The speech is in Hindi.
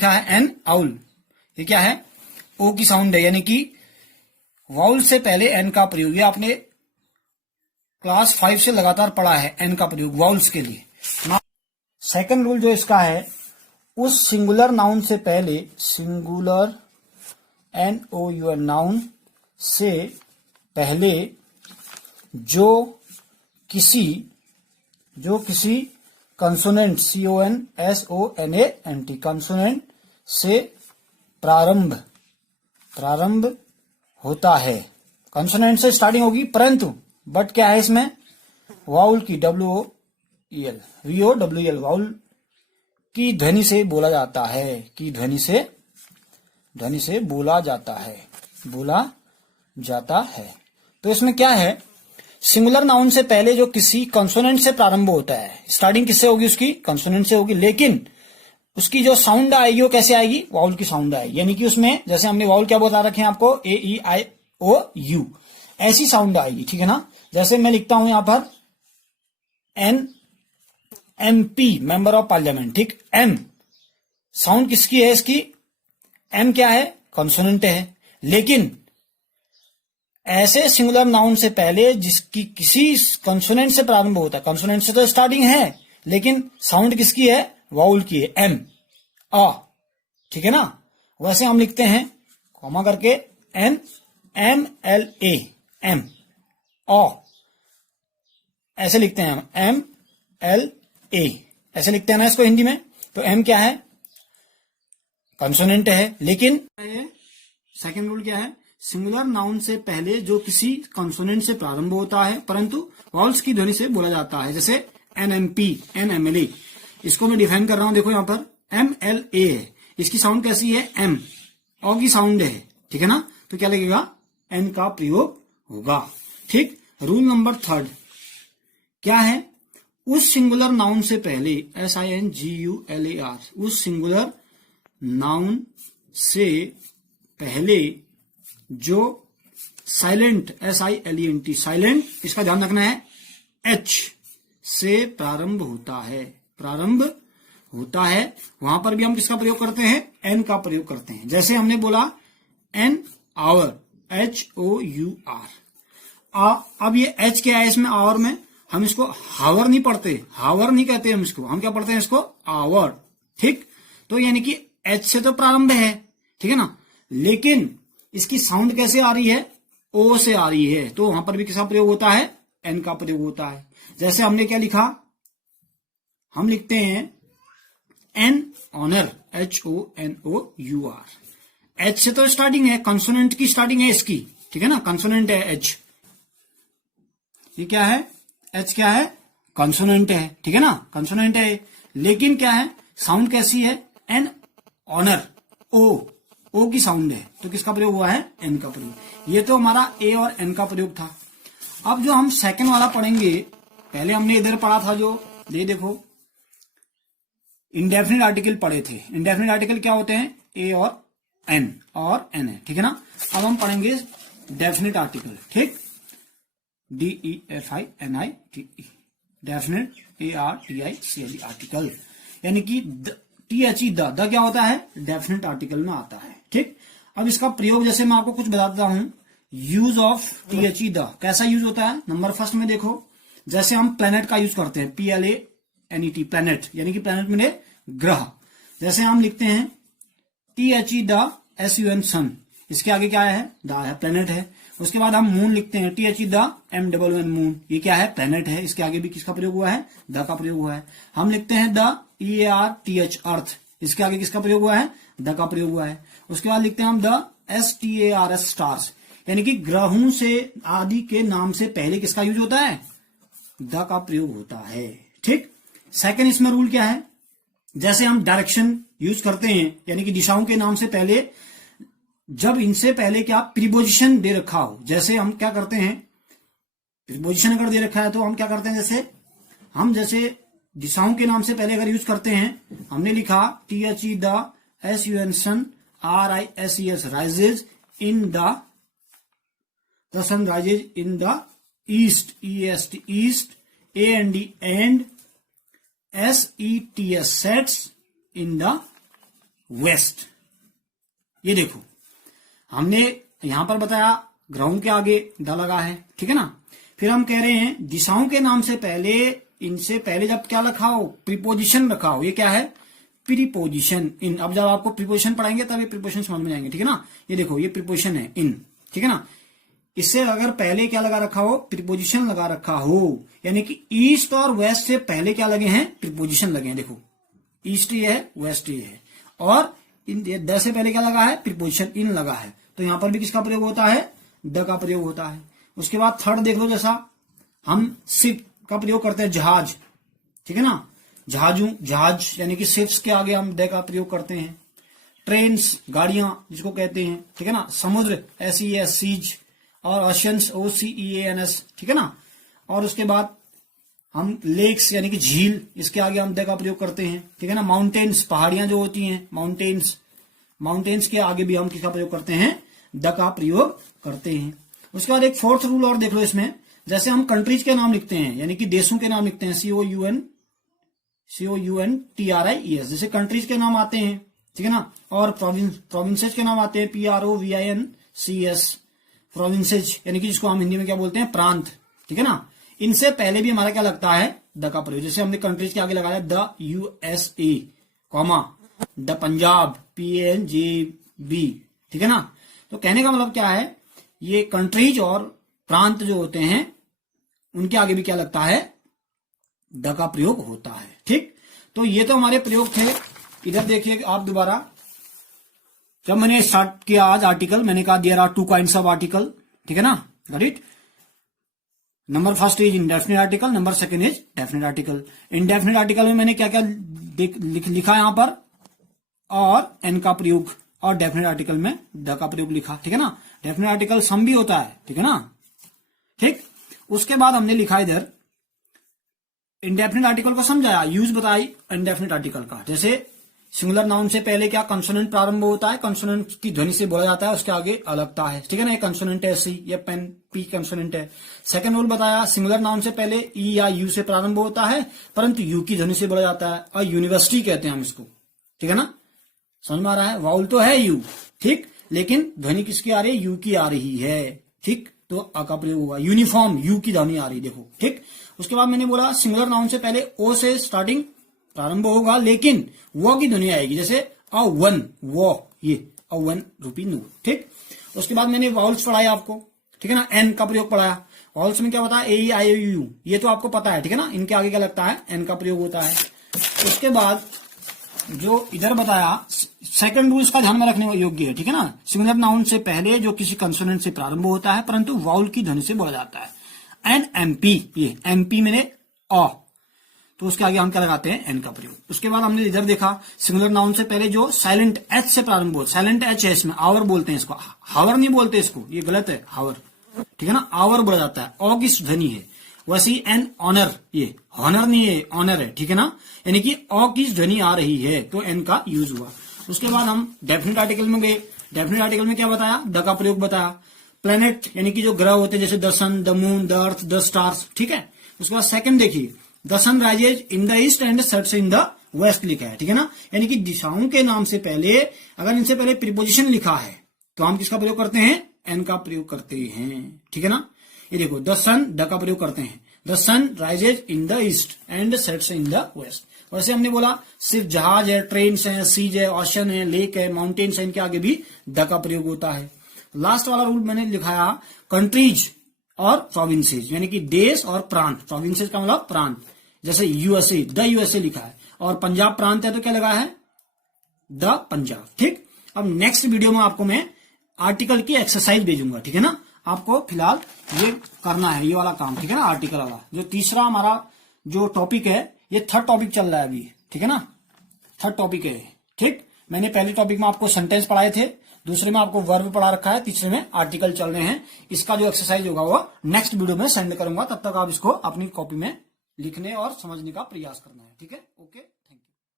लिखा है एन आउल, ये क्या है, ओ की साउंड है, यानी कि वाउल से पहले एन का प्रयोग। ये आपने क्लास 5 से लगातार पढ़ा है एन का प्रयोग वाउल्स के लिए। सेकंड रूल जो इसका है, उस सिंगुलर नाउन से पहले, सिंगुलर NOUN नाउन से पहले जो किसी कंसोनेंट CONSONANT कंसोनेंट से प्रारंभ होता है, कंसोनेंट से स्टार्टिंग होगी, परंतु बट क्या है इसमें, वाउल की VOWEL वाउल की ध्वनि से बोला जाता है, की ध्वनि से बोला जाता है। तो इसमें क्या है, सिंगुलर नाउन से पहले जो किसी कंसोनेंट से प्रारंभ होता है, स्टार्टिंग किससे होगी, उसकी कंसोनेंट से होगी, लेकिन उसकी जो साउंड आएगी वो कैसे आएगी, वाउल की साउंड आएगी। यानी कि उसमें जैसे हमने वाउल क्या बता रखे हैं आपको, AEIOU, ऐसी साउंड आएगी, ठीक है ना। जैसे मैं लिखता हूं यहां पर NMP मेंबर ऑफ पार्लियामेंट, ठीक, M साउंड किसकी है, इसकी M क्या है, कंसोनेंट है, लेकिन ऐसे सिंगुलर नाउन से पहले जिसकी किसी कंसोनेंट से प्रारंभ होता है, कंसोनेंट से तो स्टार्टिंग है लेकिन साउंड किसकी है, वाउल की है, M आ, ठीक है ना। वैसे हम लिखते हैं कॉमा करके NMLA M आ, ऐसे लिखते हैं हम MLA, ऐसे लिखते हैं ना इसको हिंदी में। तो M क्या है, कंसोनेंट है, लेकिन सेकंड रूल क्या है, सिंगुलर नाउन से पहले जो किसी कंसोनेंट से प्रारंभ होता है परंतु वाउल्स की ध्वनि से बोला जाता है, जैसे NMP NMLA। इसको मैं डिफाइन कर रहा हूं, देखो यहां पर MLA है, इसकी साउंड कैसी है, M ओ की साउंड है, ठीक है ना। तो क्या लगेगा, N का प्रयोग होगा, ठीक। रूल नंबर 3 क्या है, उस सिंगुलर नाउन से पहले SINGULAR, उस सिंगुलर नाउन से पहले जो साइलेंट SILENT साइलेंट, इसका ध्यान रखना है, H से प्रारंभ होता है, वहां पर भी हम किसका प्रयोग करते हैं, N का प्रयोग करते हैं। जैसे हमने बोला N आवर, HOUR, अब ये H क्या है इसमें, आवर में, हम इसको हावर नहीं पढ़ते, हावर नहीं कहते हम इसको, हम क्या पढ़ते हैं इसको, आवर, ठीक। तो यानी कि H से तो प्रारंभ है, ठीक है ना, लेकिन इसकी साउंड कैसे आ रही है, O से आ रही है, तो वहां पर भी किसका प्रयोग होता है, N का प्रयोग होता है। जैसे हमने क्या लिखा, हम लिखते हैं N ऑनर, HONOUR, H से तो स्टार्टिंग है, कंसोनेंट की स्टार्टिंग है इसकी, ठीक है ना, कंसोनेंट है H, ये क्या है, H क्या है, कंसोनेंट है, ठीक है ना, कंसोनेंट है, लेकिन क्या है, साउंड कैसी है, N ऑनर, O की साउंड है, तो किसका प्रयोग हुआ है, N का प्रयोग। ये तो हमारा A और N का प्रयोग था। अब जो हम सेकंड वाला पढ़ेंगे, पहले हमने इधर पढ़ा था जो, ये देखो इंडेफिनिट आर्टिकल पढ़े थे। इंडेफिनिट आर्टिकल क्या होते हैं, A और N है, ठीक है ना। अब हम पढ़ेंगे डेफिनिट आर्टिकल, ठीक, DEFINITE, डेफिनिट ARTICLE आर्टिकल, यानी कि THE द क्या होता है, डेफिनिट आर्टिकल में आता है, ठीक। अब इसका प्रयोग जैसे मैं आपको कुछ बताता हूं, यूज ऑफ THE द कैसा यूज होता है। नंबर फर्स्ट में देखो, जैसे हम प्लेनेट का यूज करते हैं, PLANET प्लेनेट, यानी कि प्लेनेट में ग्रह। जैसे हम लिखते हैं THE द SUN सन, इसके आगे क्या है, द है, प्लेनेट है। उसके बाद हम मून लिखते हैं, THE द MNN मून, ये क्या है, प्लेनेट है, इसके आगे भी किसका प्रयोग हुआ है, द का प्रयोग हुआ है। हम लिखते हैं द EARTH अर्थ, इसके आगे किसका प्रयोग हुआ है, द का प्रयोग हुआ है। उसके बाद लिखते हैं हम द STARS स्टार्स, यानी कि ग्रहों से आदि के नाम से पहले किसका यूज होता है, द का प्रयोग होता है, ठीक। सेकंड इसमें रूल क्या है, जैसे हम डायरेक्शन यूज करते हैं, यानी कि दिशाओं के नाम से पहले जब इनसे पहले क्या प्रीपोजिशन दे रखा हो, जैसे हम क्या करते हैं, प्रीपोजिशन अगर दे रखा है तो हम क्या करते हैं, जैसे दिशाओं के नाम से पहले अगर यूज करते हैं, हमने लिखा THE the SUN sun, RISES rises in the sun rises in the east, EAST east, AND and, SETS sets in the west. ये देखो हमने यहां पर बताया ग्राउंड के आगे द लगा है, ठीक है ना। फिर हम कह रहे हैं दिशाओं के नाम से पहले, इनसे पहले जब क्या रखा हो, प्रीपोजिशन रखा हो। ये क्या है, प्रीपोजिशन इन। अब जब आपको प्रीपोजिशन पढ़ाएंगे तब ये प्रीपोजिशन समझ में आएंगे, ठीक है ना। ये देखो ये प्रीपोजिशन है इन, ठीक है ना। इससे अगर पहले क्या लगा रखा हो, प्रीपोजिशन लगा रखा हो, यानी कि ईस्ट और वेस्ट से पहले क्या लगे हैं, प्रीपोजिशन लगे हैं। देखो ईस्ट ये है, वेस्ट ये है, और इन द से पहले क्या लगा है, प्रीपोजिशन इन लगा है। तो यहां पर भी किसका प्रयोग होता है, द का प्रयोग होता है। उसके बाद थर्ड देख लो, जैसा हम शिप का प्रयोग करते हैं, जहाज, ठीक है ना। जहाज यानी कि शिप्स के आगे हम द का प्रयोग करते हैं। ट्रेन्स गाड़ियां जिसको कहते हैं, ठीक है ना। समुद्र SES सीज, और ओशियंस OCEANS, ठीक है ना। और उसके बाद हम लेक्स यानी कि झील, इसके आगे हम द का प्रयोग करते हैं, ठीक है ना। माउंटेन्स पहाड़ियां जो होती हैं, माउंटेन्स के आगे भी हम किसका प्रयोग करते हैं, द का प्रयोग करते हैं। उसके बाद एक फोर्थ रूल और देख लो इसमें, जैसे हम कंट्रीज के नाम लिखते हैं यानी कि देशों के नाम लिखते हैं, COUNTRIES, जैसे कंट्रीज के नाम आते हैं, ठीक है ना। और प्रोविंसेज के नाम आते हैं, PROVINCES, प्रोविंसेज यानी कि जिसको हम हिंदी में क्या बोलते हैं, प्रांत, ठीक है ना। इनसे पहले भी हमारा क्या लगता है, द का प्रयोग। जैसे हमने कंट्रीज के आगे लगाया the USA, comma the Punjab, PNJB, ठीक है ना। तो कहने का मतलब क्या है, ये कंट्रीज और प्रांत जो होते हैं उनके आगे भी क्या लगता है, द का प्रयोग होता है, ठीक। तो ये तो हमारे प्रयोग थे। इधर देखिए आप दोबारा, जब मैंने स्टार्ट किया आज आर्टिकल, मैंने कहा there are 2 kinds of article, ठीक है ना, got it. Number first is indefinite article, number second is definite article. Indefinite article में मैंने क्या क्या लिखा यहां पर, और एन का प्रयोग, और डेफिनेट आर्टिकल में द का प्रयोग लिखा, ठीक है ना। डेफिनेट आर्टिकल सम भी होता है, ठीक है ना, ठीक। उसके बाद हमने लिखा इधर इंडेफिनेट आर्टिकल को समझाया, यूज बताई इंडेफिनेट आर्टिकल का। जैसे सिंगुलर नाउन से पहले क्या कंसोनेंट प्रारंभ होता है, कंसोनेंट की ध्वनि से बोला जाता है, उसके आगे अलगता है, ठीक है ना। ये कंसोनेंट है सी, ये पेन पी कंसोनेंट है। सेकंड रूल बताया, सिंगुलर नाउन से पहले ई या यू से प्रारंभ होता है, परंतु यू की ध्वनि से बोला जाता है, और यूनिवर्सिटी कहते हैं हम इसको, ठीक है ना। समझ में आ रहा है, वाउल तो है यू, ठीक, लेकिन ध्वनि किसकी आ रही है, यू की आ रही है, ठीक। तो अ का प्रयोग होगा, यूनिफॉर्म यू की ध्वनि आ रही है, देखो, ठीक। उसके बाद मैंने बोला सिंगुलर नाउन से पहले ओ से स्टार्टिंग प्रारंभ होगा, लेकिन वो की ध्वनि आएगी, जैसे अ वन, वो, ये अ वन रूपी नू, ठीक। उसके बाद मैंने वाउल्स पढ़ाया आपको, ठीक है ना। एन का प्रयोग पढ़ाया, वाउल्स में क्या होता है, AEIOU, ये तो आपको पता है, ठीक है ना। इनके आगे क्या लगता है, एन का प्रयोग होता है। उसके बाद जो इधर बताया सेकंड रूल इसका ध्यान में रखने योग्य है, ठीक है ना। सिंगुलर नाउन से पहले जो किसी कंसोनेंट से प्रारंभ होता है, परंतु वाउल की ध्वनि से बोला जाता है। एन MP, ये MP मैंने अ, तो उसके आगे हम क्या लगाते हैं, एन का प्रयोग। उसके बाद हमने इधर देखा सिंगुलर नाउन से पहले जो साइलेंट एच से प्रारंभ हो, साइलेंट एच है इसमें, आवर बोलते हैं इसको, हावर नहीं बोलते इसको, ये गलत है, हावर, ठीक है ना, आवर बोला जाता है, ओ की ध्वनि है। वैसी एन ऑनर, ये ऑनर नहीं है, ऑनर है, ठीक है ना, यानी कि ओ की ध्वनि आ रही है, तो एन का यूज हुआ। उसके बाद हम डेफिनेट आर्टिकल में गए, डेफिनेट आर्टिकल में क्या बताया, द का प्रयोग बताया। प्लेनेट यानी कि जो ग्रह होते हैं, जैसे the sun, the moon, the earth, the stars, ठीक है। उसके बाद सेकंड देखिए, the sun rises in the east and sets in the west लिखा है, ठीक है ना। यानी कि दिशाओं के नाम से पहले अगर इनसे पहले प्रीपोजिशन लिखा है तो हम किसका प्रयोग करते हैं, एन का प्रयोग करते हैं, ठीक है ना। ये देखो द सन, द का प्रयोग करते हैं, the sun rises in the east and sets in the west. वैसे हमने बोला सिर्फ जहाज है, ट्रेन है, सीज है, ओशन है, लेक है, माउंटेन्स है, इनके आगे भी द का प्रयोग होता है। लास्ट वाला रूल मैंने लिखाया कंट्रीज और प्रोविंसेज, यानी कि देश और प्रांत। प्रोविंसेज का मतलब प्रांत, जैसे USA, द USA लिखा है, और पंजाब प्रांत है तो क्या लगा है, द पंजाब, ठीक। अब नेक्स्ट वीडियो में आपको मैं आर्टिकल की एक्सरसाइज भेजूंगा, ठीक है ना। आपको फिलहाल ये करना है, ये वाला काम, ठीक है ना। आर्टिकल वाला जो तीसरा हमारा जो टॉपिक है, ये थर्ड टॉपिक चल रहा है अभी, ठीक है ना, थर्ड टॉपिक है, ठीक। मैंने पहले टॉपिक में आपको सेंटेंस पढ़ाए थे, दूसरे में आपको वर्ब पढ़ा रखा है, तीसरे में आर्टिकल चल रहे हैं। इसका जो एक्सरसाइज होगा वो नेक्स्ट वीडियो में सेंड करूंगा, तब तक आप इसको अपनी कॉपी में लिखने और समझने का प्रयास करना है, ठीक है, ओके।